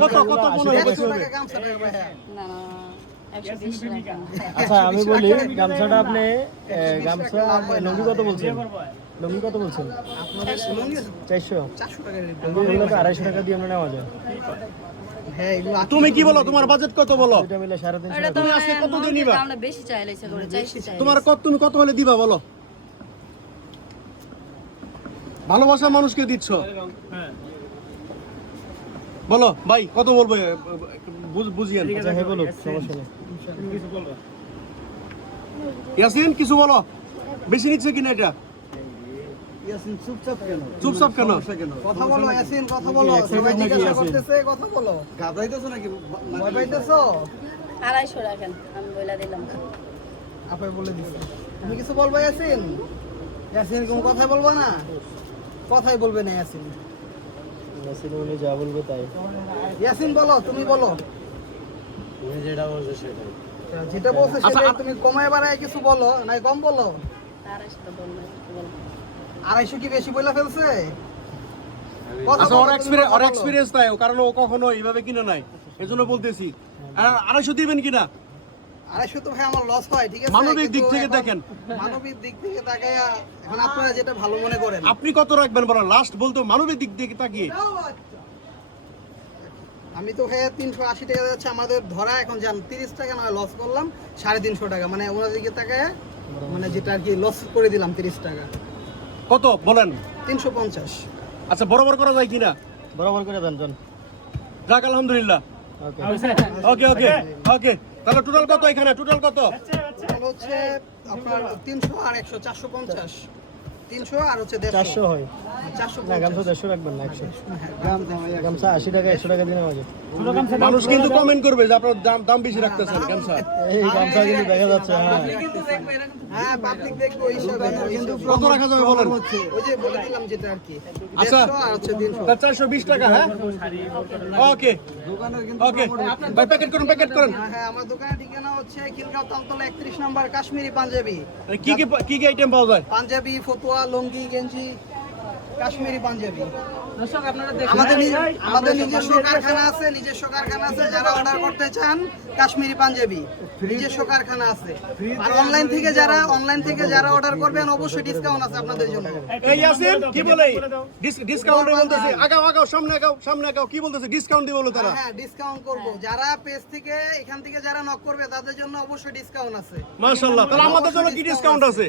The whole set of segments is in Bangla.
কত কত মনে হয় বেশি হবে? না না 120 টাকা। আচ্ছা আমি বলি গামছাটা আপনি গামছা লুঙ্গি কত বলছেন? লুঙ্গি কত বলছেন? 400 টাকা রেট। এগুলো তো 250 টাকা দিয়ে আমরা নেওয়া যায়। হ্যাঁ এগুলো তুমি কি বলো, তোমার বাজেট কত বলো? এটা মিলে 350 এটা তো তুমি আজকে কত দিয়ে নিবা? আমরা বেশি চাইলাইছে করে 400 চাই। তোমার কত, তুমি কত হলে দিবা বলো? ভালোবাসা মানুষকে দিচ্ছ, বলো ভাই কত বলবো, বুঝিয়েন। আচ্ছা হ্যাঁ বলুন, সমস্যা নেই। ইয়াসিন কিছু বলো, বেশি নিচ্ছে কিনা এটা? ইয়াসিন চুপচাপ কেন? চুপচাপ কেন? কথা বলো ইয়াসিন, কথা বলো। সবাই জিজ্ঞাসা করতেছে, কথা বলো। গাবড়াইতেছো নাকি? ভয় পাইতেছো? 250 টাকা আমি বইলা দিলাম। আপনি বলে দিছেন। তুমি কিছু বলবা ইয়াসিন? ইয়াসিন কোন কথা বলবা না? কথাই বলবে না ইয়াসিন। নাসির উনি যা বলবে তাই। ইয়াসিন বলো, তুমি বলো। তুমি যেটা বলছো সেটাই। যেটা বলছো সেটাই। তুমি কমায় বাড়ায় কিছু বলো, নাই কম বলো। 250 তো বলবো। 250 কি বেশি বইলা ফেলছে? আচ্ছা ওর এক্সপেরিয়েন্স নাই, কারণ ও কখনো এইভাবে কিনে নাই, এজন্য বলতেছি। আর 250 দিবেন কিনা? 250 তো ভাই আমার লস হয়, ঠিক আছে? মানবিক দিক কিন্তু থেকে এখন দেখেন। মানবিক দিক থেকে তাকায়া এখন আপনারা যেটা ভালো মনে করেন। আপনি কত রাখবেন বলো, লাস্ট বলতো মানবিক দিক থেকে তাকিয়ে। আমি তো ভাই 380 টাকা যাচ্ছে আমাদের ধরা, এখন জান 30 টাকা নয় লস করলাম, 350 টাকা মানে ওনার দিকে তাকায় মানে যেটা আর কি লস করে দিলাম 30 টাকা। কত বলেন? 350। আচ্ছা বরাবর করা যায় কিনা? বরাবর করে দেন জন। যাক আলহামদুলিল্লাহ। ওকে ওকে ওকে ওকে, তাহলে টোটাল কত এখানে, টোটাল কত? তাহলে হচ্ছে আপনার 300 আর 100 450। 300 আর হচ্ছে 150 400 হয়। 450। না গামছা 150 রাখবেন না 100। গামছা 80 টাকা 100 টাকা দিয়ে নেওয়া যায়। মানুষ কিন্তু কমেন্ট করবে যে আপনার দাম বেশি রাখতেছেন গামছা। এই গামছা কিন্তু দেখা যাচ্ছে হ্যাঁ। হ্যাঁ পাবলিক দেখবো এই হিসাবে কিন্তু কত রাখা যাবে বলেন? ওই যে বলে দিলাম যেটা আর কি। আচ্ছা। 150 আর হচ্ছে 300। তা 420 টাকা, হ্যাঁ ওকে ওকে ভাই, প্যাকেট করুন প্যাকেট করুন। হ্যাঁ আমার দোকানের ঠিকানা হচ্ছে খিলগাঁও তালতলা 31 নম্বর, কাশ্মীরি পাঞ্জাবি। কি কি কি কি আইটেম পাওয়া যায়? পাঞ্জাবি, ফতুয়া, লুঙ্গি, গেঞ্জি, কাশ্মীরি পাঞ্জাবি। দর্শক আপনারা আমাদের নিজস্ব কারখানা আছে, যারা অর্ডার করতে চান কাশ্মীরি পাঞ্জাবি নিজস্ব কারখানা আছে। আর অনলাইন থেকে যারা অর্ডার করবেন অবশ্যই ডিসকাউন্ট আছে আপনাদের জন্য। এই ইয়াসিন কি বলে? ডিসকাউন্ট বলতেছে, আগাও আগাও, সামনে আগাও, কি বলতেছে? ডিসকাউন্ট দিব বলো তারা। হ্যাঁ ডিসকাউন্ট করব, যারা পেজ থেকে এখান থেকে যারা নক করবে তাদের জন্য অবশ্যই ডিসকাউন্ট আছে। মাশাআল্লাহ, তাহলে আমাদের জন্য কি ডিসকাউন্ট আছে?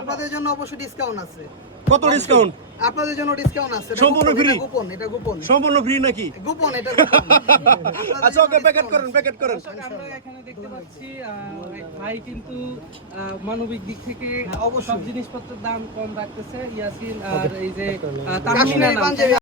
আপনাদের জন্য অবশ্যই ডিসকাউন্ট আছে। কত ডিসকাউন্ট? আপনাদের জন্য ডিসকাউন্ট আছে। সম্পূর্ণ ফ্রি? এটা গোপন। সম্পূর্ণ ফ্রি নাকি? গোপন, এটা গোপন। আচ্ছা ওকে, প্যাকেট করেন। আমরা এখানে দেখতে পাচ্ছি ভাই কিন্তু মানবিক দিক থেকে সব জিনিসপত্রের দাম কম রাখতেছে। ইয়াসিন আর এই যে কাশ্মীরি পাঞ্জাবি